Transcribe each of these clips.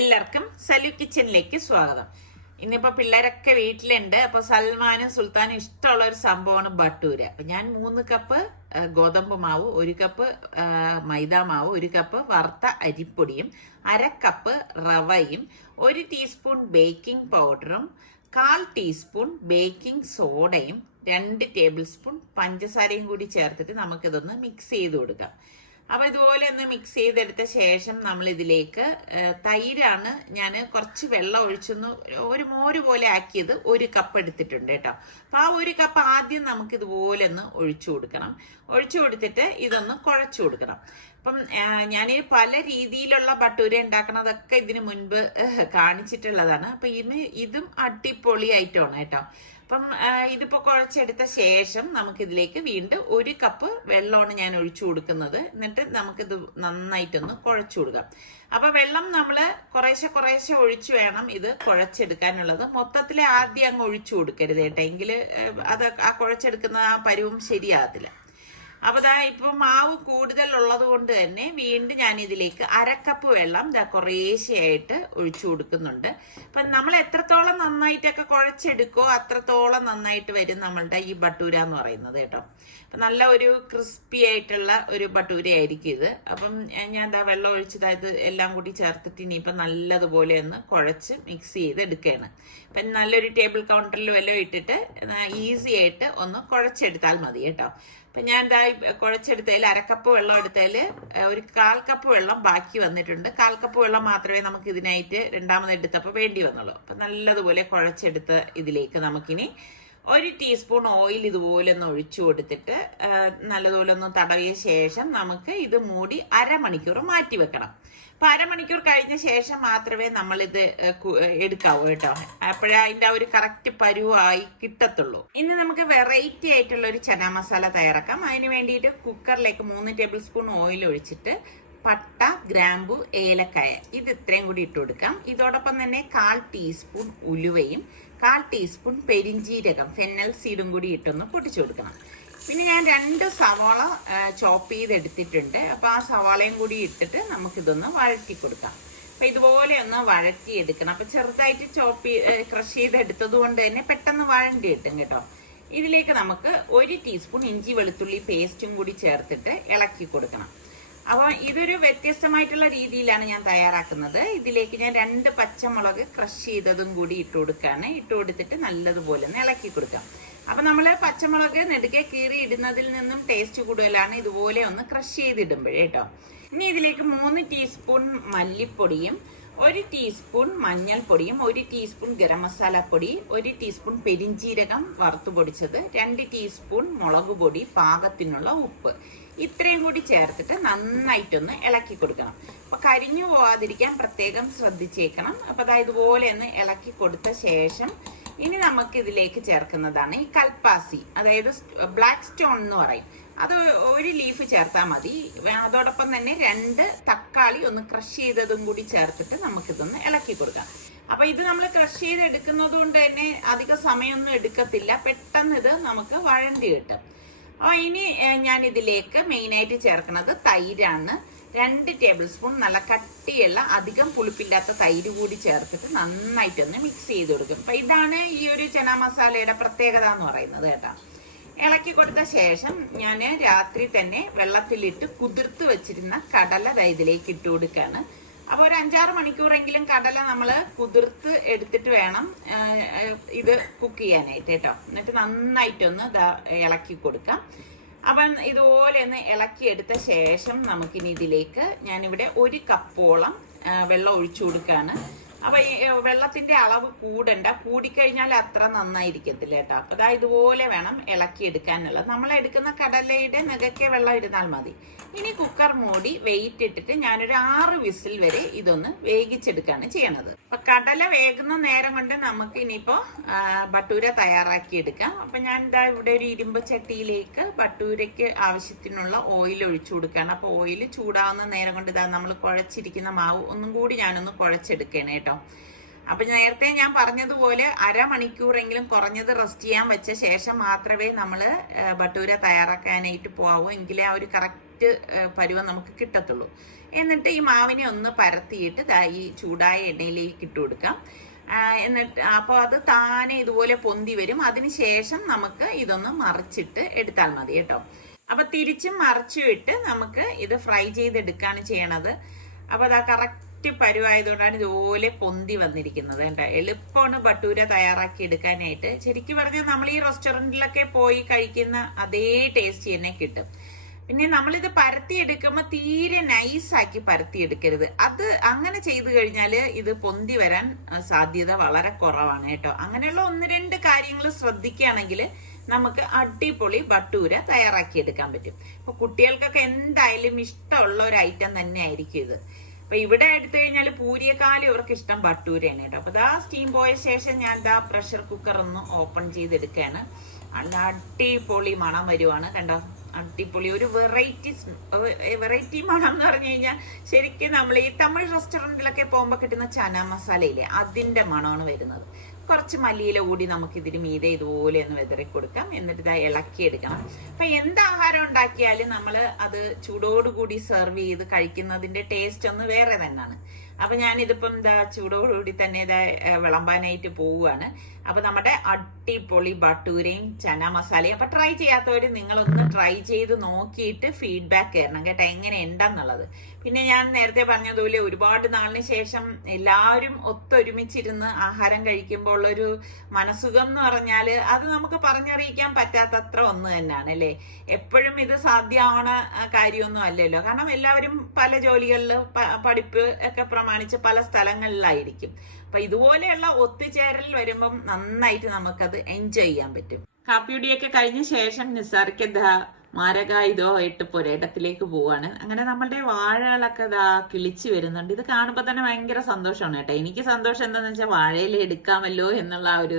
എല്ലാവർക്കും സലു കിച്ചനിലേക്ക് സ്വാഗതം. ഇന്നിപ്പോ പിള്ളേരൊക്കെ വീട്ടിലുണ്ട്. അപ്പൊ സൽമാനും സുൽത്താനും ഇഷ്ടമുള്ള ഒരു സംഭവമാണ് ബട്ടൂര. അപ്പൊ ഞാൻ 3 കപ്പ് ഗോതമ്പ് മാവ്, 1 കപ്പ് മൈദ മാവ്, 1 കപ്പ് വറുത്ത അരിപ്പൊടിയും, 1/2 കപ്പ് റവയും, 1 ടീസ്പൂൺ ബേക്കിംഗ് പൗഡറും, 1/4 ടീസ്പൂൺ ബേക്കിംഗ് സോഡയും, 2 ടേബിൾ സ്പൂൺ പഞ്ചസാരയും കൂടി ചേർത്തിട്ട് നമുക്കിതൊന്ന് മിക്സ് ചെയ്ത് കൊടുക്കാം. അപ്പൊ ഇതുപോലെ ഒന്ന് മിക്സ് ചെയ്തെടുത്ത ശേഷം നമ്മൾ ഇതിലേക്ക് തൈരാണ് ഞാൻ കുറച്ച് വെള്ളം ഒഴിച്ചൊന്ന് ഒരു മോര് പോലെ ആക്കിയത് 1 കപ്പ് എടുത്തിട്ടുണ്ട് കേട്ടോ. അപ്പൊ ആ 1 കപ്പ് ആദ്യം നമുക്ക് ഇതുപോലെ ഒന്ന് ഒഴിച്ചു കൊടുക്കണം. ഒഴിച്ചു കൊടുത്തിട്ട് ഇതൊന്ന് കുഴച്ചു കൊടുക്കണം. അപ്പം ഞാൻ പല രീതിയിലുള്ള ബട്ടൂര ഉണ്ടാക്കണതൊക്കെ ഇതിന് മുൻപ് കാണിച്ചിട്ടുള്ളതാണ്. അപ്പൊ ഇതും അടിപൊളി ഐറ്റമാണ് കേട്ടോ. അപ്പം ഇതിപ്പോ കുഴച്ചെടുത്ത ശേഷം നമുക്കിതിലേക്ക് വീണ്ടും 1 കപ്പ് വെള്ളമാണ് ഞാൻ ഒഴിച്ചു കൊടുക്കുന്നത്. എന്നിട്ട് നമുക്കിത് നന്നായിട്ടൊന്ന് കുഴച്ചു കൊടുക്കാം. അപ്പൊ വെള്ളം നമ്മൾ കുറേശ്ശെ ഒഴിച്ചു വേണം ഇത് കുഴച്ചെടുക്കാനുള്ളത്. മൊത്തത്തിൽ ആദ്യം അങ്ങ് ഒഴിച്ചു കൊടുക്കരുത് കേട്ടോ, എങ്കിൽ അത് ആ കുഴച്ചെടുക്കുന്ന ആ പരുവം ശരിയാകത്തില്ല. അപ്പൊ ഇപ്പൊ മാവ് കൂടുതൽ ഉള്ളത് കൊണ്ട് തന്നെ വീണ്ടും ഞാൻ ഇതിലേക്ക് 1/2 കപ്പ് വെള്ളം കുറേശ്ശെയായിട്ട് ഒഴിച്ചു കൊടുക്കുന്നുണ്ട്. അപ്പൊ നമ്മൾ എത്രത്തോളം നന്നായിട്ടൊക്കെ കുഴച്ചെടുക്കോ അത്രത്തോളം നന്നായിട്ട് വരും നമ്മളുടെ ഈ ബട്ടൂര എന്ന് പറയുന്നത് കേട്ടോ. അപ്പൊ നല്ല ഒരു ക്രിസ്പി ആയിട്ടുള്ള ഒരു ബട്ടൂര ആയിരിക്കും ഇത്. അപ്പം ഞാൻ വെള്ളം ഒഴിച്ചതായത് എല്ലാം കൂടി ചേർത്തിട്ട് ഇനിയിപ്പൊ നല്ലതുപോലെ ഒന്ന് കുഴച്ച് മിക്സ് ചെയ്ത് എടുക്കുകയാണ്. അപ്പൊ നല്ലൊരു ടേബിൾ കൗണ്ടറിൽ വല്ലതും ഇട്ടിട്ട് ഈസി ആയിട്ട് ഒന്ന് കുഴച്ചെടുത്താൽ മതി കേട്ടോ. അപ്പൊ ഞാൻ കുഴച്ചെടുത്തതിൽ 1/2 കപ്പ് വെള്ളം എടുത്തതിൽ ഒരു 1/4 കപ്പ് വെള്ളം ബാക്കി വന്നിട്ടുണ്ട്. 1/4 കപ്പ് വെള്ളം മാത്രമേ നമുക്ക് ഇതിനായിട്ട് രണ്ടാമത് എടുത്തപ്പോൾ വേണ്ടി വന്നുള്ളൂ. അപ്പൊ നല്ലതുപോലെ കുഴച്ചെടുത്ത് ഇതിലേക്ക് നമുക്കിനി 1 ടീസ്പൂൺ ഓയിൽ ഇതുപോലെ ഒന്ന് ഒഴിച്ചു കൊടുത്തിട്ട് നല്ലതുപോലെ ഒന്ന് തടവിയ ശേഷം നമുക്ക് ഇത് മൂടി 1/2 മണിക്കൂർ മാറ്റി വെക്കണം. അപ്പൊ 1/2 മണിക്കൂർ കഴിഞ്ഞ ശേഷം മാത്രമേ നമ്മൾ ഇത് എടുക്കാവൂ കേട്ടോ. അപ്പോഴേ അതിന്റെ ഒരു കറക്റ്റ് പരുവായി കിട്ടത്തുള്ളൂ. ഇനി നമുക്ക് വെറൈറ്റി ആയിട്ടുള്ള ഒരു ചന മസാല തയ്യാറാക്കാം. അതിന് വേണ്ടിയിട്ട് കുക്കറിലേക്ക് 3 ടേബിൾ സ്പൂൺ ഓയിൽ ഒഴിച്ചിട്ട് പട്ട, ഗ്രാമ്പു, ഏലക്കായ ഇത് ഇത്രയും കൂടി ഇട്ട് കൊടുക്കാം. ഇതോടൊപ്പം തന്നെ 1/4 ടീസ്പൂൺ ഉലുവയും 1/4 ടീസ്പൂൺ പെരിഞ്ജീരകം, ഫെന്നൽ സീഡും കൂടി ഇട്ടൊന്ന് പൊട്ടിച്ചു കൊടുക്കണം. പിന്നെ ഞാൻ 2 സവാള ചോപ്പ് ചെയ്തെടുത്തിട്ടുണ്ട്. അപ്പൊ ആ സവാളയും കൂടി ഇട്ടിട്ട് നമുക്കിതൊന്ന് വഴറ്റി കൊടുക്കാം. അപ്പൊ ഇതുപോലെ ഒന്ന് വഴറ്റിയെടുക്കണം. അപ്പൊ ചെറുതായിട്ട് ക്രഷ് ചെയ്തെടുത്തത് കൊണ്ട് തന്നെ പെട്ടെന്ന് വഴണ്ടി കിട്ടും കേട്ടോ. ഇതിലേക്ക് നമുക്ക് 1 ടീസ്പൂൺ ഇഞ്ചി വെളുത്തുള്ളി പേസ്റ്റും കൂടി ചേർത്തിട്ട് ഇളക്കി കൊടുക്കണം. അപ്പോൾ ഇതൊരു വ്യത്യസ്തമായിട്ടുള്ള രീതിയിലാണ് ഞാൻ തയ്യാറാക്കുന്നത്. ഇതിലേക്ക് ഞാൻ 2 പച്ചമുളക് ക്രഷ് ചെയ്തതും കൂടി ഇട്ട് കൊടുക്കുകയാണ്. ഇട്ട് കൊടുത്തിട്ട് നല്ലതുപോലെ ഒന്ന് ഇളക്കി കൊടുക്കാം. അപ്പൊ നമ്മള് പച്ചമുളക് നെടുക്കെ കീറി ഇടുന്നതിൽ നിന്നും ടേസ്റ്റ് കൂടുതലാണ് ഇതുപോലെ ഒന്ന് ക്രഷ് ചെയ്തിടുമ്പോഴേ കേട്ടോ. ഇനി ഇതിലേക്ക് 3 ടീസ്പൂൺ മല്ലിപ്പൊടിയും 1 ടീസ്പൂൺ മഞ്ഞൾപ്പൊടിയും 1 ടീസ്പൂൺ ഗരം മസാല പൊടി, 1 ടീസ്പൂൺ പെരിഞ്ജീരകം വറുത്തു പൊടിച്ചത്, 2 ടീസ്പൂൺ മുളക് പൊടി, പാകത്തിനുള്ള ഉപ്പ് ഇത്രയും കൂടി ചേർത്തിട്ട് നന്നായിട്ടൊന്ന് ഇളക്കി കൊടുക്കണം. അപ്പൊ കരിഞ്ഞു പോവാതിരിക്കാൻ പ്രത്യേകം ശ്രദ്ധിച്ചേക്കണം. അപ്പൊ ഇതുപോലെ ഒന്ന് ഇളക്കി കൊടുത്ത ശേഷം ഇനി നമുക്ക് ഇതിലേക്ക് ചേർക്കുന്നതാണ് ഈ കൽപ്പാസി, അതായത് ബ്ലാക്ക് സ്റ്റോൺ എന്ന് പറയും. അത് 1 ലീഫ് ചേർത്താൽ മതി. അതോടൊപ്പം തന്നെ 2 തക്കാളി ഒന്ന് ക്രഷ് ചെയ്തതും കൂടി ചേർത്തിട്ട് നമുക്കിതൊന്ന് ഇളക്കി കൊടുക്കാം. അപ്പൊ ഇത് നമ്മൾ ക്രഷ് ചെയ്ത് എടുക്കുന്നത് കൊണ്ട് തന്നെ അധിക സമയമൊന്നും എടുക്കത്തില്ല, പെട്ടെന്ന് ഇത് നമുക്ക് വഴണ്ടി കിട്ടും. അപ്പൊ ഇനി ഞാൻ ഇതിലേക്ക് മെയിനായിട്ട് ചേർക്കുന്നത് തൈരാണ്. 2 ടേബിൾ സ്പൂൺ നല്ല കട്ടിയുള്ള അധികം പുളിപ്പില്ലാത്ത തൈര് കൂടി ചേർത്തിട്ട് നന്നായിട്ടൊന്ന് മിക്സ് ചെയ്ത് കൊടുക്കും. അപ്പൊ ഇതാണ് ഈ ഒരു ചന മസാലയുടെ പ്രത്യേകത എന്ന് പറയുന്നത് കേട്ടോ. ഇളക്കി കൊടുത്ത ശേഷം ഞാൻ രാത്രി തന്നെ വെള്ളത്തിലിട്ട് കുതിർത്ത് വെച്ചിരുന്ന കടല ഇതിലേക്ക് ഇട്ട് കൊടുക്കുകയാണ്. അപ്പൊ ഒരു 5-6 മണിക്കൂറെങ്കിലും കടല നമ്മൾ കുതിർത്ത് എടുത്തിട്ട് വേണം ഇത് കുക്ക് ചെയ്യാനായിട്ട് കേട്ടോ. എന്നിട്ട് നന്നായിട്ടൊന്ന് ഇളക്കി കൊടുക്കാം. അപ്പം ഇതുപോലെ ഒന്ന് ഇളക്കി എടുത്ത ശേഷം നമുക്കിനി ഇതിലേക്ക് ഞാനിവിടെ 1 കപ്പോളം വെള്ളം ഒഴിച്ചു കൊടുക്കുകയാണ്. അപ്പൊ വെള്ളത്തിന്റെ അളവ് കൂടണ്ട, കൂടിക്കഴിഞ്ഞാൽ അത്ര നന്നായിരിക്കത്തില്ല കേട്ടോ. അപ്പൊ ഇതുപോലെ വേണം ഇളക്കി എടുക്കാനുള്ളത്. നമ്മൾ എടുക്കുന്ന കടലയുടെ നെകക്കെ വെള്ളം ഇരുന്നാൽ മതി. ഇനി കുക്കർ മൂടി വെയിറ്റ് ഇട്ടിട്ട് ഞാനൊരു 6 വിസിൽ വരെ ഇതൊന്ന് വേവിച്ചെടുക്കുകയാണ് ചെയ്യണത്. അപ്പൊ കടല വേകുന്ന നേരം കൊണ്ട് നമുക്ക് ഇനിയിപ്പോ ബട്ടൂര തയ്യാറാക്കി എടുക്കാം. അപ്പൊ ഞാൻ ഇവിടെ ഒരു ഇരുമ്പ് ചട്ടിയിലേക്ക് ബട്ടൂരയ്ക്ക് ആവശ്യത്തിനുള്ള ഓയിൽ ഒഴിച്ചു കൊടുക്കുകയാണ്. അപ്പൊ ഓയിൽ ചൂടാവുന്ന നേരം കൊണ്ട് നമ്മൾ കുഴച്ചിരിക്കുന്ന മാവ് ഒന്നും കൂടി ഞാനൊന്ന് കുഴച്ചെടുക്കണം കേട്ടോ. അപ്പൊ നേരത്തെ ഞാൻ പറഞ്ഞതുപോലെ അരമണിക്കൂറെങ്കിലും കുറഞ്ഞത് റെസ്റ്റ് ചെയ്യാൻ വെച്ച ശേഷം മാത്രമേ നമ്മൾ ബട്ടൂര തയ്യാറാക്കാനായിട്ട് പോകാവൂ. എങ്കിലേ ആ ഒരു കറക്റ്റ് പരുവം നമുക്ക് കിട്ടത്തുള്ളൂ. എന്നിട്ട് ഈ മാവിനെ ഒന്ന് പരത്തിയിട്ട് ഈ ചൂടായ എണ്ണയിലേക്ക് ഇട്ട് കൊടുക്കാം. എന്നിട്ട് അപ്പോൾ അത് താനെ ഇതുപോലെ പൊന്തി വരും. അതിനുശേഷം നമുക്ക് ഇതൊന്ന് മറിച്ചിട്ട് എടുത്താൽ മതി കേട്ടോ. അപ്പൊ തിരിച്ചും മറിച്ചും ഇട്ട് നമുക്ക് ഇത് ഫ്രൈ ചെയ്തെടുക്കുകയാണ് ചെയ്യണത്. അപ്പൊ അതാ കറക്റ്റ് പരുവായതുകൊണ്ടാണ് ഇതുപോലെ പൊന്തി വന്നിരിക്കുന്നത് കേട്ടോ. എളുപ്പമാണ് ബട്ടൂര തയ്യാറാക്കി എടുക്കാനായിട്ട്. ശരിക്കും പറഞ്ഞാൽ നമ്മൾ ഈ റെസ്റ്റോറൻറ്റിലൊക്കെ പോയി കഴിക്കുന്ന അതേ ടേസ്റ്റ് തന്നെ കിട്ടും. പിന്നെ നമ്മളിത് പരത്തിയെടുക്കുമ്പോൾ തീരെ നൈസാക്കി പരത്തിയെടുക്കരുത്. അത് അങ്ങനെ ചെയ്തു കഴിഞ്ഞാൽ ഇത് പൊന്തി വരാൻ സാധ്യത വളരെ കുറവാണ് കേട്ടോ. അങ്ങനെയുള്ള 1-2 കാര്യങ്ങൾ ശ്രദ്ധിക്കുകയാണെങ്കിൽ നമുക്ക് അടിപൊളി ബട്ടൂര തയ്യാറാക്കി എടുക്കാൻ പറ്റും. അപ്പൊ കുട്ടികൾക്കൊക്കെ എന്തായാലും ഇഷ്ടമുള്ള ഒരു ഐറ്റം തന്നെ ആയിരിക്കും ഇത്. അപ്പൊ ഇവിടെ എടുത്തു കഴിഞ്ഞാൽ പൂരിയെക്കാളും ഇവർക്ക് ഇഷ്ടം ബട്ടൂരയാണ് കേട്ടോ. അപ്പൊ സ്റ്റീം പോയ ശേഷം ഞാൻ പ്രഷർ കുക്കർ ഒന്ന് ഓപ്പൺ ചെയ്തെടുക്കുകയാണ്. നല്ല അടിപൊളി മണം വരുവാണ് കണ്ടോ. അടിപൊളി ഒരു വെറൈറ്റി മണം എന്ന് പറഞ്ഞു കഴിഞ്ഞാൽ ശരിക്കും നമ്മൾ ഈ തമിഴ് റെസ്റ്റോറൻറ്റിലൊക്കെ പോകുമ്പോൾ കിട്ടുന്ന ചന മസാലയില്ലേ, അതിന്റെ മണമാണ് വരുന്നത്. കുറച്ച് മല്ലിയില കൂടി നമുക്ക് ഇതിന് മീതെ ഇതുപോലെ ഒന്ന് വെതറി കൊടുക്കാം. എന്നിട്ട് ഇത് ഇളക്കിയെടുക്കണം. അപ്പൊ എന്ത് ആഹാരം ഉണ്ടാക്കിയാലും നമ്മൾ അത് ചൂടോടുകൂടി സെർവ് ചെയ്ത് കഴിക്കുന്നതിന്റെ ടേസ്റ്റ് ഒന്ന് വേറെ തന്നെയാണ്. അപ്പൊ ഞാനിതിപ്പം ചൂടോടുകൂടി തന്നെ വിളമ്പാനായിട്ട് പോവുകയാണ്. അപ്പൊ നമ്മുടെ അടിപൊളി ബട്ടൂരയും ചന മസാലയും. അപ്പൊ ട്രൈ ചെയ്യാത്തവര് നിങ്ങളൊന്ന് ട്രൈ ചെയ്ത് നോക്കിയിട്ട് ഫീഡ്ബാക്ക് തരണം കേട്ടോ, എങ്ങനെ ഉണ്ടെന്നുള്ളത്. പിന്നെ ഞാൻ നേരത്തെ പറഞ്ഞതുപോലെ ഒരുപാട് നാളിന് ശേഷം എല്ലാവരും ഒത്തൊരുമിച്ചിരുന്ന് ആഹാരം കഴിക്കുമ്പോൾ ഉള്ളൊരു മനസുഖം എന്ന് പറഞ്ഞാല് അത് നമുക്ക് പറഞ്ഞറിയിക്കാൻ പറ്റാത്തത്ര ഒന്ന് തന്നെയാണ് അല്ലേ. എപ്പോഴും ഇത് സാധ്യമാവണ കാര്യമൊന്നും അല്ലല്ലോ. കാരണം എല്ലാവരും പല ജോലികളിൽ പഠിപ്പ് ഒക്കെ പ്രമാണിച്ച് പല സ്ഥലങ്ങളിലായിരിക്കും. അപ്പൊ ഇതുപോലെയുള്ള ഒത്തുചേരൽ വരുമ്പം നന്നായിട്ട് നമുക്കത് എൻജോയ് ചെയ്യാൻ പറ്റും. കാപ്പിയുടിയൊക്കെ കഴിഞ്ഞ ശേഷം നിസാർക്ക് മാരക ഇതോ ആയിട്ട് പുരയിടത്തിലേക്ക് പോവാണ്. അങ്ങനെ നമ്മളുടെ വാഴകളൊക്കെ കിളിച്ചു വരുന്നുണ്ട്. ഇത് കാണുമ്പോൾ തന്നെ ഭയങ്കര സന്തോഷമാണ് കേട്ടോ. എനിക്ക് സന്തോഷം എന്താണെന്ന് വെച്ചാൽ വാഴയില എടുക്കാമല്ലോ എന്നുള്ള ആ ഒരു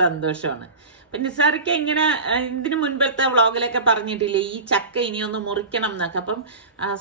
സന്തോഷമാണ്. അപ്പൊ നിസാർക്ക് ഇങ്ങനെ ഇതിനു മുൻപത്തെ വ്ളോഗിലൊക്കെ പറഞ്ഞിട്ടില്ലേ ഈ ചക്ക ഇനിയൊന്ന് മുറിക്കണം എന്നൊക്കെ. അപ്പം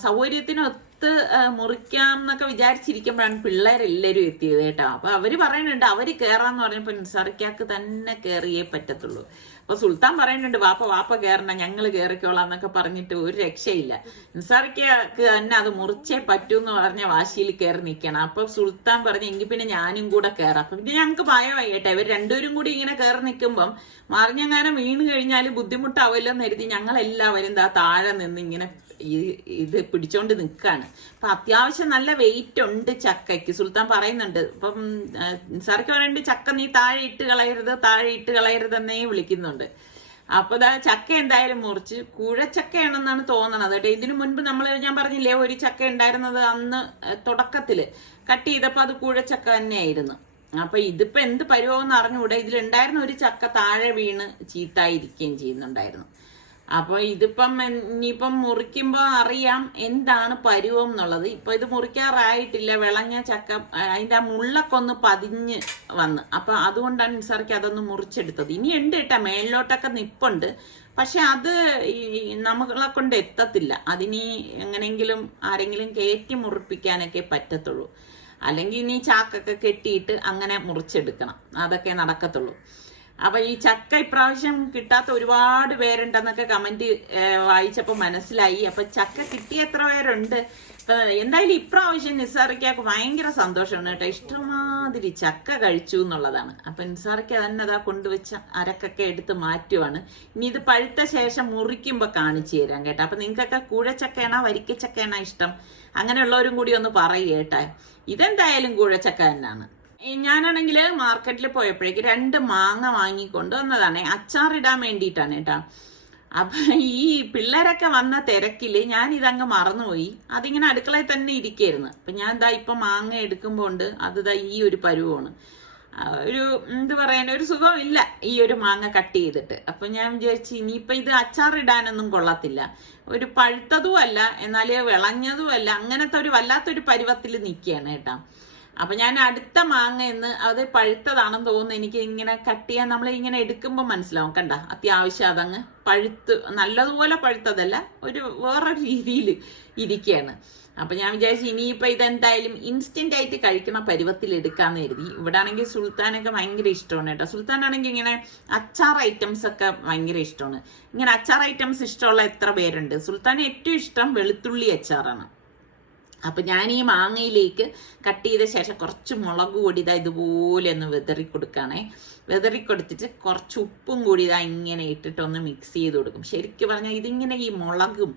സൗകര്യത്തിനൊത്ത് മുറിക്കാം എന്നൊക്കെ വിചാരിച്ചിരിക്കുമ്പോഴാണ് പിള്ളേരെല്ലാവരും എത്തിയത് കേട്ടോ. അപ്പൊ അവര് പറയുന്നുണ്ട് അവര് കയറാന്ന് പറഞ്ഞപ്പോ നിസാർക്കാക്ക് തന്നെ കയറിയേ പറ്റത്തുള്ളൂ. അപ്പൊ സുൽത്താൻ പറയുന്നുണ്ട് വാപ്പ കയറണം, ഞങ്ങൾ കയറിക്കോളാം എന്നൊക്കെ പറഞ്ഞിട്ട് ഒരു രക്ഷയില്ല. നിസാർക്ക് തന്നെ അത് മുറിച്ചേ പറ്റൂ എന്ന് പറഞ്ഞ വാശിയിൽ കയറി നിൽക്കണം. അപ്പൊ സുൽത്താൻ പറഞ്ഞു എങ്കിൽ പിന്നെ ഞാനും കൂടെ കയറാം. അപ്പൊ പിന്നെ ഞങ്ങൾക്ക് ഭയമായി കേട്ടോ. ഇവർ രണ്ടുപേരും കൂടി ഇങ്ങനെ കയറി നിൽക്കുമ്പം മറിഞ്ഞെങ്ങാനും വീണ് കഴിഞ്ഞാൽ ബുദ്ധിമുട്ടാവില്ലോ എന്ന് കരുതി ഞങ്ങളെല്ലാവരും താഴെ നിന്ന് ഇങ്ങനെ ഇത് പിടിച്ചോണ്ട് നിൽക്കാണ്. അപ്പൊ അത്യാവശ്യം നല്ല വെയിറ്റ് ഉണ്ട് ചക്കയ്ക്ക്. സുൽത്താൻ പറയുന്നുണ്ട്. ഇപ്പം സാർക്ക് പറയുന്നുണ്ട് ചക്ക നീ താഴെ ഇട്ട് കളയരുത് എന്നേ വിളിക്കുന്നുണ്ട്. അപ്പൊ ചക്ക എന്തായാലും മുറിച്ച് കുഴച്ചക്കയാണെന്നാണ് തോന്നണത് കേട്ടോ. ഇതിനു മുൻപ് ഞാൻ പറഞ്ഞില്ലേ ഒരു ചക്ക ഉണ്ടായിരുന്നത് അന്ന് തുടക്കത്തില് കട്ട് ചെയ്തപ്പോ അത് കുഴച്ചക്ക തന്നെയായിരുന്നു. അപ്പൊ ഇതിപ്പോ എന്ത് പരുവമെന്ന് അറിഞ്ഞുകൂടെ. ഇതിലുണ്ടായിരുന്ന ഒരു ചക്ക താഴെ വീണ് ചീത്തായിരിക്കുകയും ചെയ്യുന്നുണ്ടായിരുന്നു. അപ്പൊ ഇതിപ്പം ഇനിയിപ്പം മുറിക്കുമ്പോ അറിയാം എന്താണ് പരുവം എന്നുള്ളത്. ഇപ്പൊ ഇത് മുറിക്കാറായിട്ടില്ല. വിളഞ്ഞ ചക്ക അതിന്റെ ആ മുള്ളൊക്കെ ഒന്ന് പതിഞ്ഞ് വന്ന്. അപ്പൊ അതുകൊണ്ടാണ് നിസാർക്ക് അതൊന്ന് മുറിച്ചെടുത്തത്. ഇനി ഉണ്ട് കേട്ടാ, മേളിലോട്ടൊക്കെ നിപ്പുണ്ട്. പക്ഷെ അത് നമ്മളെ കൊണ്ട് എത്തത്തില്ല. അതിനി എങ്ങനെങ്കിലും ആരെങ്കിലും കയറ്റി മുറിപ്പിക്കാനൊക്കെ പറ്റത്തുള്ളൂ. അല്ലെങ്കിൽ ഇനി ചാക്കൊക്കെ കെട്ടിയിട്ട് അങ്ങനെ മുറിച്ചെടുക്കണം. അതൊക്കെ നടക്കത്തുള്ളൂ. അപ്പൊ ഈ ചക്ക ഇപ്രാവശ്യം കിട്ടാത്ത ഒരുപാട് പേരുണ്ടെന്നൊക്കെ കമന്റ് വായിച്ചപ്പോ മനസ്സിലായി. അപ്പൊ ചക്ക കിട്ടിയ എത്ര പേരുണ്ട്. എന്തായാലും ഇപ്രാവശ്യം നിസാറിക്കാക്ക് ഭയങ്കര സന്തോഷമാണ് കേട്ടോ. ഇഷ്ടമാതിരി ചക്ക കഴിച്ചു എന്നുള്ളതാണ്. അപ്പൊ നിസാറിക്ക തന്നെ കൊണ്ടുവച്ച അരക്കൊക്കെ എടുത്ത് മാറ്റുവാണ്. ഇനി ഇത് പഴുത്ത ശേഷം മുറിക്കുമ്പോ കാണിച്ചു തരാം കേട്ടോ. അപ്പൊ നിങ്ങൾക്കൊക്കെ കൂഴച്ചക്കയാണോ വരിക്കച്ചക്കയാണോ ഇഷ്ടം, അങ്ങനെയുള്ളവരും കൂടി ഒന്ന് പറയുക കേട്ടോ. ഇതെന്തായാലും കൂഴച്ചക്ക തന്നെയാണ്. ഞാനാണെങ്കിൽ മാർക്കറ്റിൽ പോയപ്പോഴേക്ക് 2 മാങ്ങ വാങ്ങിക്കൊണ്ട് വന്നതാണ്. അച്ചാറിടാൻ വേണ്ടിയിട്ടാണ് കേട്ടോ. അപ്പൊ ഈ പിള്ളേരൊക്കെ വന്ന തിരക്കില് ഞാൻ ഇതങ്ങ് മറന്നുപോയി. അതിങ്ങനെ അടുക്കളയിൽ തന്നെ ഇരിക്കായിരുന്നു. അപ്പൊ ഞാൻ ഇപ്പൊ മാങ്ങ എടുക്കുമ്പോണ്ട് അത് ഈ ഒരു പരുവമാണ്. ഒരു എന്ത് പറയാൻ ഒരു സുഖമില്ല ഈ ഒരു മാങ്ങ കട്ട് ചെയ്തിട്ട്. അപ്പൊ ഞാൻ വിചാരിച്ചു ഇനിയിപ്പൊ ഇത് അച്ചാറിടാനൊന്നും കൊള്ളത്തില്ല. ഒരു പഴുത്തതും അല്ല എന്നാല് വിളഞ്ഞതും അല്ല, അങ്ങനത്തെ ഒരു വല്ലാത്തൊരു പരുവത്തിൽ നിൽക്കുകയാണ് കേട്ടോ. അപ്പൊ ഞാൻ അടുത്ത മാങ്ങ എന്ന് അത് പഴുത്തതാണെന്ന് തോന്നുന്നു. എനിക്ക് ഇങ്ങനെ കട്ട് ചെയ്യാൻ നമ്മൾ ഇങ്ങനെ എടുക്കുമ്പോൾ മനസ്സിലാവും. കണ്ട, അത്യാവശ്യം അതങ്ങ് പഴുത്ത്, നല്ലതുപോലെ പഴുത്തതല്ല, ഒരു വേറൊരു രീതിയിൽ ഇരിക്കുകയാണ്. അപ്പൊ ഞാൻ വിചാരിച്ചു ഇനിയിപ്പോ ഇതെന്തായാലും ഇൻസ്റ്റന്റ് ആയിട്ട് കഴിക്കണ പരുവത്തിൽ എടുക്കാന്ന് കരുതി. ഇവിടെ ആണെങ്കിൽ സുൽത്താനൊക്കെ ഭയങ്കര ഇഷ്ടമാണ് കേട്ടോ. സുൽത്താനാണെങ്കിൽ ഇങ്ങനെ അച്ചാർ ഐറ്റംസ് ഒക്കെ ഭയങ്കര ഇഷ്ടമാണ്. ഇങ്ങനെ അച്ചാർ ഐറ്റംസ് ഇഷ്ടമുള്ള എത്ര പേരുണ്ട്? സുൽത്താന് ഏറ്റവും ഇഷ്ടം വെളുത്തുള്ളി അച്ചാറാണ്. അപ്പൊ ഞാൻ ഈ മാങ്ങയിലേക്ക് കട്ട് ചെയ്ത ശേഷം കുറച്ച് മുളക് പൊടി ഇതാ ഇതുപോലെ ഒന്ന് വിതറി കൊടുക്കുകയാണേ. വിതറി കൊടുത്തിട്ട് കുറച്ച് ഉപ്പും കൂടി ഇതാ ഇങ്ങനെ ഇട്ടിട്ട് ഒന്ന് മിക്സ് ചെയ്ത് കൊടുക്കും. ശരിക്കും പറഞ്ഞാൽ ഇതിങ്ങനെ ഈ മുളകും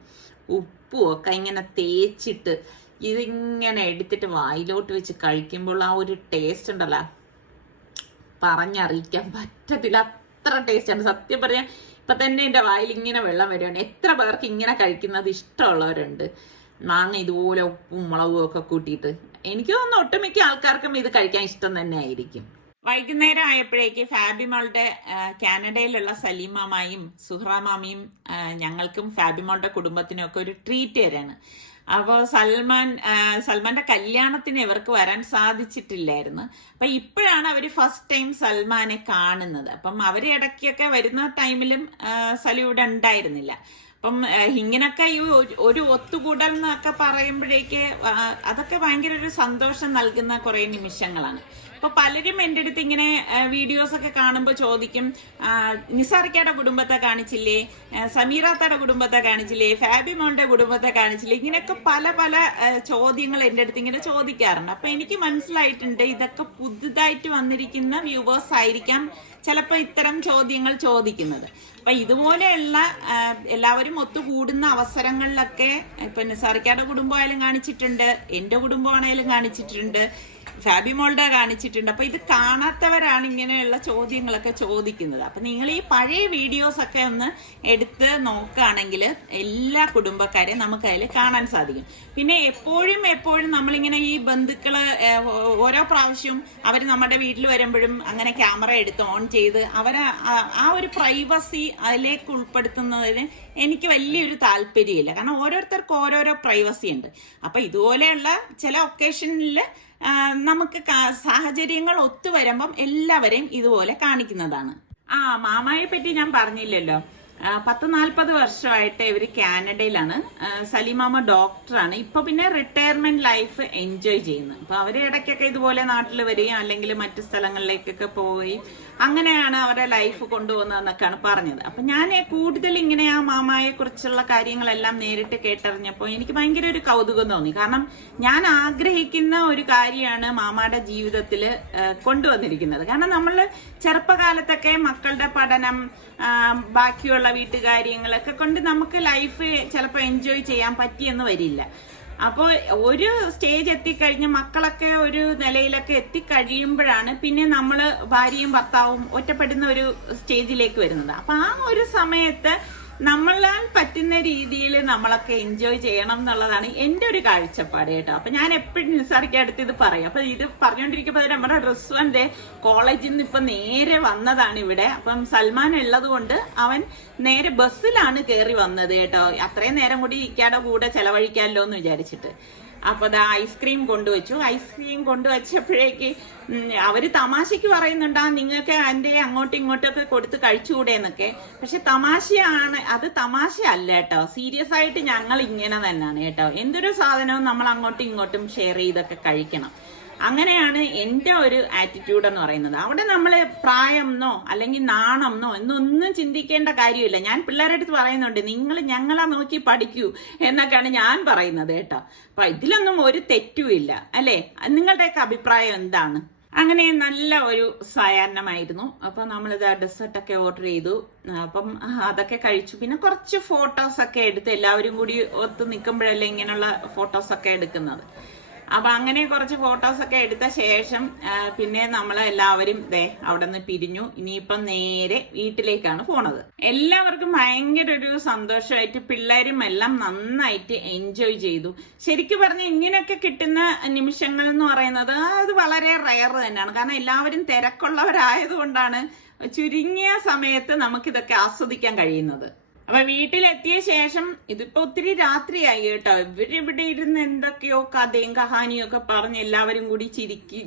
ഉപ്പും ഒക്കെ ഇങ്ങനെ തേച്ചിട്ട് ഇതിങ്ങനെ എടുത്തിട്ട് വായിലോട്ട് വെച്ച് കഴിക്കുമ്പോൾ ആ ഒരു ടേസ്റ്റ് ഉണ്ടല്ലോ, പറഞ്ഞറിയിക്കാൻ പറ്റത്തില്ല, അത്ര ടേസ്റ്റാണ്. സത്യം പറയാൻ ഇപ്പൊ തന്നെ എൻ്റെ വായിൽ ഇങ്ങനെ വെള്ളം വരികയാണ്. എത്ര പേർക്ക് ഇങ്ങനെ കഴിക്കുന്നത് ഇഷ്ടമുള്ളവരുണ്ട്, മാങ്ങ ഇതുപോലെ ഉപ്പും മുളകും ഒക്കെ കൂട്ടിയിട്ട്? എനിക്ക് തോന്നുന്നു ഒട്ടുമിക്ക ആൾക്കാർക്കും ഇത് കഴിക്കാൻ ഇഷ്ടം തന്നെ ആയിരിക്കും. വൈകുന്നേരം ആയപ്പോഴേക്ക് ഫാബിമോളുടെ കാനഡയിലുള്ള സലീം മാമായും സുഹ്ര മാമിയും ഞങ്ങൾക്കും ഫാബിമോളുടെ കുടുംബത്തിനും ഒക്കെ ഒരു ട്രീറ്റ് തരാണ്. അപ്പോൾ സൽമാന്റെ കല്യാണത്തിന് ഇവർക്ക് വരാൻ സാധിച്ചിട്ടില്ലായിരുന്നു. അപ്പൊ ഇപ്പോഴാണ് അവർ ഫസ്റ്റ് ടൈം സൽമാനെ കാണുന്നത്. അപ്പം അവര് ഇടയ്ക്കൊക്കെ വരുന്ന ടൈമിലും സലു ഇവിടെ ഉണ്ടായിരുന്നില്ല. അപ്പം ഇങ്ങനൊക്കെ ഈ ഒരു ഒത്തുകൂടൽ എന്നൊക്കെ പറയുമ്പോഴേക്ക് അതൊക്കെ ഭയങ്കര ഒരു സന്തോഷം നൽകുന്ന കുറെ നിമിഷങ്ങളാണ്. അപ്പൊ പലരും എൻ്റെ അടുത്ത് ഇങ്ങനെ വീഡിയോസ് ഒക്കെ കാണുമ്പോൾ ചോദിക്കും, നിസാർക്കയുടെ കുടുംബത്തെ കാണിച്ചില്ലേ, സമീറാത്തയുടെ കുടുംബത്തെ കാണിച്ചില്ലേ, ഫാബിമോളുടെ കുടുംബത്തെ കാണിച്ചില്ലേ, ഇങ്ങനെയൊക്കെ പല പല ചോദ്യങ്ങൾ എൻ്റെ അടുത്ത് ഇങ്ങനെ ചോദിക്കാറുണ്ട്. അപ്പൊ എനിക്ക് മനസ്സിലായിട്ടുണ്ട് ഇതൊക്കെ പുതുതായിട്ട് വന്നിരിക്കുന്ന വ്യൂവേഴ്സ് ആയിരിക്കാം ചിലപ്പോൾ ഇത്തരം ചോദ്യങ്ങൾ ചോദിക്കുന്നത്. അപ്പൊ ഇതുപോലെയുള്ള എല്ലാവരും ഒത്തുകൂടുന്ന അവസരങ്ങളിലൊക്കെ ഇപ്പൊ നിസാർക്കയുടെ കുടുംബമായാലും കാണിച്ചിട്ടുണ്ട്, എൻ്റെ കുടുംബമാണേലും കാണിച്ചിട്ടുണ്ട്, ഫാബിമോളുടെ കാണിച്ചിട്ടുണ്ട്. അപ്പൊ ഇത് കാണാത്തവരാണ് ഇങ്ങനെയുള്ള ചോദ്യങ്ങളൊക്കെ ചോദിക്കുന്നത്. അപ്പൊ നിങ്ങൾ ഈ പഴയ വീഡിയോസ് ഒക്കെ ഒന്ന് എടുത്ത് നോക്കുകയാണെങ്കിൽ എല്ലാ കുടുംബക്കാരെയും നമുക്ക് അതിൽ കാണാൻ സാധിക്കും. പിന്നെ എപ്പോഴും നമ്മളിങ്ങനെ ഈ ബന്ധുക്കള് ഓരോ പ്രാവശ്യവും അവർ നമ്മുടെ വീട്ടിൽ വരുമ്പോഴും അങ്ങനെ ക്യാമറ എടുത്ത് ഓൺ ചെയ്ത് അവരെ ആ ഒരു പ്രൈവസി അതിലേക്ക് ഉൾപ്പെടുത്തുന്നതിന് എനിക്ക് വലിയൊരു താല്പര്യമില്ല. കാരണം ഓരോരുത്തർക്കും ഓരോരോ പ്രൈവസി ഉണ്ട്. അപ്പൊ ഇതുപോലെയുള്ള ചില ഒക്കേഷനിൽ നമുക്ക് സാഹചര്യങ്ങൾ ഒത്തുവരുമ്പം എല്ലാവരെയും ഇതുപോലെ കാണിക്കുന്നതാണ്. മാമായെ പറ്റി ഞാൻ പറഞ്ഞില്ലല്ലോ. 40-40 വർഷമായിട്ട് ഇവര് കാനഡയിലാണ്. സലീമാമ ഡോക്ടറാണ്. ഇപ്പൊ പിന്നെ റിട്ടയർമെന്റ് ലൈഫ് എൻജോയ് ചെയ്യുന്നു. അപ്പൊ അവര് ഇടയ്ക്കൊക്കെ ഇതുപോലെ നാട്ടിൽ വരികയും അല്ലെങ്കിൽ മറ്റു സ്ഥലങ്ങളിലേക്കൊക്കെ പോവുകയും അങ്ങനെയാണ് അവരുടെ ലൈഫ് കൊണ്ടുപോകുന്നതെന്നൊക്കെയാണ് പറഞ്ഞത്. അപ്പൊ ഞാൻ കൂടുതൽ ഇങ്ങനെ ആ മാമായെ കുറിച്ചുള്ള കാര്യങ്ങളെല്ലാം നേരിട്ട് കേട്ടറിഞ്ഞപ്പോൾ എനിക്ക് ഭയങ്കര ഒരു കൗതുകം തോന്നി. കാരണം ഞാൻ ആഗ്രഹിക്കുന്ന ഒരു കാര്യമാണ് മാമായുടെ ജീവിതത്തിൽ കൊണ്ടുവന്നിരിക്കുന്നത്. കാരണം നമ്മൾ ചെറുപ്പകാലത്തൊക്കെ മക്കളുടെ പഠനം, ബാക്കിയുള്ള വീട്ടുകാര്യങ്ങളൊക്കെ കൊണ്ട് നമുക്ക് ലൈഫ് ചിലപ്പോൾ എൻജോയ് ചെയ്യാൻ പറ്റിയെന്ന് വരില്ല. അപ്പോൾ ഒരു സ്റ്റേജ് എത്തിക്കഴിഞ്ഞ് മക്കളൊക്കെ ഒരു നിലയിലൊക്കെ എത്തിക്കഴിയുമ്പോഴാണ് പിന്നെ നമ്മൾ ഭാര്യയും ഭർത്താവും ഒറ്റപ്പെടുന്ന ഒരു സ്റ്റേജിലേക്ക് വരുന്നത്. അപ്പൊ ആ ഒരു സമയത്ത് നമ്മളാൽ പറ്റുന്ന രീതിയിൽ നമ്മളൊക്കെ എൻജോയ് ചെയ്യണം എന്നുള്ളതാണ് എൻ്റെ ഒരു കാഴ്ചപ്പാട് കേട്ടോ. അപ്പൊ ഞാൻ എപ്പോഴും നിസാറിക്ക് അടുത്ത് ഇത് പറയും. അപ്പൊ ഇത് പറഞ്ഞുകൊണ്ടിരിക്കുമ്പോൾ നമ്മുടെ റെസ്റ്റോറന്റ് കോളേജിൽ നിന്ന് ഇപ്പൊ നേരെ വന്നതാണ് ഇവിടെ. അപ്പം സൽമാൻ ഉള്ളത് കൊണ്ട് അവൻ നേരെ ബസ്സിലാണ് കയറി വന്നത് കേട്ടോ. അത്രയും നേരം കൂടി ഇക്കാടെ കൂടെ ചെലവഴിക്കാമല്ലോ എന്ന് വിചാരിച്ചിട്ട്. അപ്പൊ അത് ഐസ്ക്രീം കൊണ്ടുവച്ചു. ഐസ്ക്രീം കൊണ്ടുവച്ചപ്പോഴേക്ക് അവര് തമാശക്ക് പറയുന്നുണ്ട്, നിങ്ങൾക്ക് അതിന്റെ അങ്ങോട്ടും ഇങ്ങോട്ടൊക്കെ കൊടുത്ത് കഴിച്ചുകൂടെ എന്നൊക്കെ. പക്ഷെ തമാശയാണ്, അത് തമാശയല്ല കേട്ടോ. സീരിയസ് ആയിട്ട് ഞങ്ങൾ ഇങ്ങനെ തന്നെയാണ് കേട്ടോ. എന്തൊരു സാധനവും നമ്മൾ അങ്ങോട്ടും ഇങ്ങോട്ടും ഷെയർ ചെയ്തൊക്കെ കഴിക്കണം. അങ്ങനെയാണ് എൻ്റെ ഒരു ആറ്റിറ്റ്യൂഡ് എന്ന് പറയുന്നത്. അവിടെ നമ്മൾ പ്രായംന്നോ അല്ലെങ്കിൽ നാണമെന്നോ എന്നൊന്നും ചിന്തിക്കേണ്ട കാര്യമില്ല. ഞാൻ പിള്ളേരുടെ അടുത്ത് പറയുന്നുണ്ട്, നിങ്ങൾ ഞങ്ങളെ നോക്കി പഠിക്കൂ എന്നൊക്കെയാണ് ഞാൻ പറയുന്നത് കേട്ടോ. അപ്പൊ ഇതിലൊന്നും ഒരു തെറ്റുമില്ല അല്ലേ? നിങ്ങളുടെയൊക്കെ അഭിപ്രായം എന്താണ്? അങ്ങനെ നല്ല ഒരു സായാഹ്നമായിരുന്നു. അപ്പൊ നമ്മളിത് ഡെസേർട്ടൊക്കെ ഓർഡർ ചെയ്തു. അപ്പം അതൊക്കെ കഴിച്ചു. പിന്നെ കുറച്ച് ഫോട്ടോസൊക്കെ എടുത്ത് എല്ലാവരും കൂടി ഒത്ത് നിൽക്കുമ്പോഴല്ലേ ഇങ്ങനെയുള്ള ഫോട്ടോസൊക്കെ എടുക്കുന്നത്. അപ്പൊ അങ്ങനെ കുറച്ച് ഫോട്ടോസൊക്കെ എടുത്ത ശേഷം പിന്നെ നമ്മളെല്ലാവരും അവിടെ നിന്ന് പിരിഞ്ഞു. ഇനിയിപ്പം നേരെ വീട്ടിലേക്കാണ് പോണത്. എല്ലാവർക്കും ഭയങ്കര ഒരു സന്തോഷമായിട്ട് പിള്ളേരും എല്ലാം നന്നായിട്ട് എൻജോയ് ചെയ്തു. ശരിക്കും പറഞ്ഞാൽ ഇങ്ങനെയൊക്കെ കിട്ടുന്ന നിമിഷങ്ങൾ എന്ന് പറയുന്നത് അത് വളരെ റയർ തന്നെയാണ്. കാരണം എല്ലാവരും തിരക്കുള്ളവരായതുകൊണ്ടാണ് ചുരുങ്ങിയ സമയത്ത് നമുക്കിതൊക്കെ ആസ്വദിക്കാൻ കഴിയുന്നത്. അപ്പൊ വീട്ടിലെത്തിയ ശേഷം ഇതിപ്പോ ഒത്തിരി രാത്രിയായി കേട്ടോ. ഇവരിവിടെ ഇരുന്ന് എന്തൊക്കെയോ കഥയും കഹാനിയും ഒക്കെ പറഞ്ഞ് എല്ലാവരും കൂടി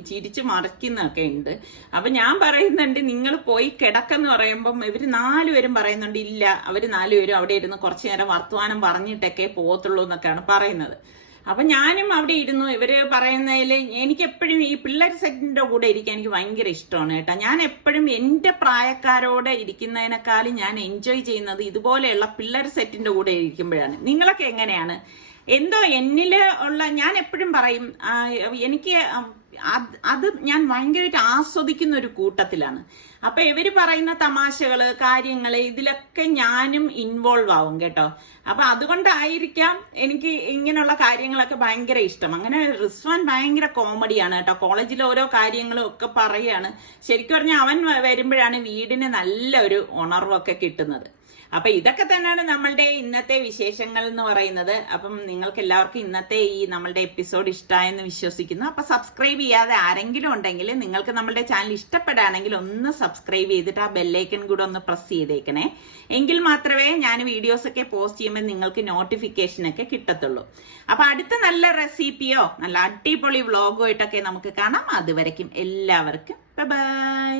ചിരിച്ചു മറിക്കുന്നൊക്കെ ഉണ്ട്. അപ്പൊ ഞാൻ പറയുന്നുണ്ട് നിങ്ങൾ പോയി കിടക്കെന്ന് പറയുമ്പം ഇവര് 4 പേരും പറയുന്നുണ്ട് ഇല്ല, അവര് 4 പേരും അവിടെ ഇരുന്ന് കുറച്ചു നേരം വർത്തമാനം പറഞ്ഞിട്ടൊക്കെ പോകത്തുള്ളൂ എന്നൊക്കെയാണ് പറയുന്നത്. അപ്പൊ ഞാനും അവിടെ ഇരുന്നു. ഇവര് പറയുന്നതിൽ എനിക്ക് എപ്പോഴും ഈ പിള്ളേർ സെറ്റിന്റെ കൂടെ ഇരിക്കാൻ എനിക്ക് ഭയങ്കര ഇഷ്ടമാണ് കേട്ടോ. ഞാൻ എപ്പോഴും എന്റെ പ്രായക്കാരോടെ ഇരിക്കുന്നതിനേക്കാളും ഞാൻ എൻജോയ് ചെയ്യുന്നത് ഇതുപോലെയുള്ള പിള്ളേർ സെറ്റിന്റെ കൂടെ ഇരിക്കുമ്പോഴാണ്. നിങ്ങളൊക്കെ എങ്ങനെയാണ്? എന്തോ എന്നില് ഉള്ള, ഞാൻ എപ്പോഴും പറയും എനിക്ക് അത് ഞാൻ ഭയങ്കരമായിട്ട് ആസ്വദിക്കുന്ന ഒരു കൂട്ടത്തിലാണ്. അപ്പൊ ഇവര് പറയുന്ന തമാശകള് കാര്യങ്ങള് ഇതിലൊക്കെ ഞാനും ഇൻവോൾവ് ആവും കേട്ടോ. അപ്പൊ അതുകൊണ്ടായിരിക്കാം എനിക്ക് ഇങ്ങനെയുള്ള കാര്യങ്ങളൊക്കെ ഭയങ്കര ഇഷ്ടം. അങ്ങനെ റിസ്വാൻ ഭയങ്കര കോമഡിയാണ് കേട്ടോ. കോളേജിലെ ഓരോ കാര്യങ്ങളും ഒക്കെ പറയാണ്. ശരിക്കും പറഞ്ഞാൽ അവൻ വരുമ്പോഴാണ് വീടിന് നല്ലൊരു ഉണർവൊക്കെ കിട്ടുന്നത്. അപ്പൊ ഇതൊക്കെ തന്നെയാണ് നമ്മളുടെ ഇന്നത്തെ വിശേഷങ്ങൾ എന്ന് പറയുന്നത്. അപ്പം നിങ്ങൾക്ക് എല്ലാവർക്കും ഇന്നത്തെ ഈ നമ്മളുടെ എപ്പിസോഡ് ഇഷ്ടമായെന്ന് വിശ്വസിക്കുന്നു. അപ്പൊ സബ്സ്ക്രൈബ് ചെയ്യാതെ ആരെങ്കിലും ഉണ്ടെങ്കിൽ നിങ്ങൾക്ക് നമ്മളുടെ ചാനൽ ഇഷ്ടപ്പെടുകയാണെങ്കിൽ ഒന്ന് സബ്സ്ക്രൈബ് ചെയ്തിട്ട് ആ ബെല്ലൈക്കൺ കൂടെ ഒന്ന് പ്രസ് ചെയ്തേക്കണേ. എങ്കിൽ മാത്രമേ ഞാൻ വീഡിയോസ് ഒക്കെ പോസ്റ്റ് ചെയ്യുമ്പോൾ നിങ്ങൾക്ക് നോട്ടിഫിക്കേഷൻ ഒക്കെ കിട്ടത്തുള്ളൂ. അപ്പൊ അടുത്ത നല്ല റെസിപ്പിയോ നല്ല അടിപൊളി വ്ളോഗോ ആയിട്ടൊക്കെ നമുക്ക് കാണാം. അതുവരയ്ക്കും എല്ലാവർക്കും ബൈ.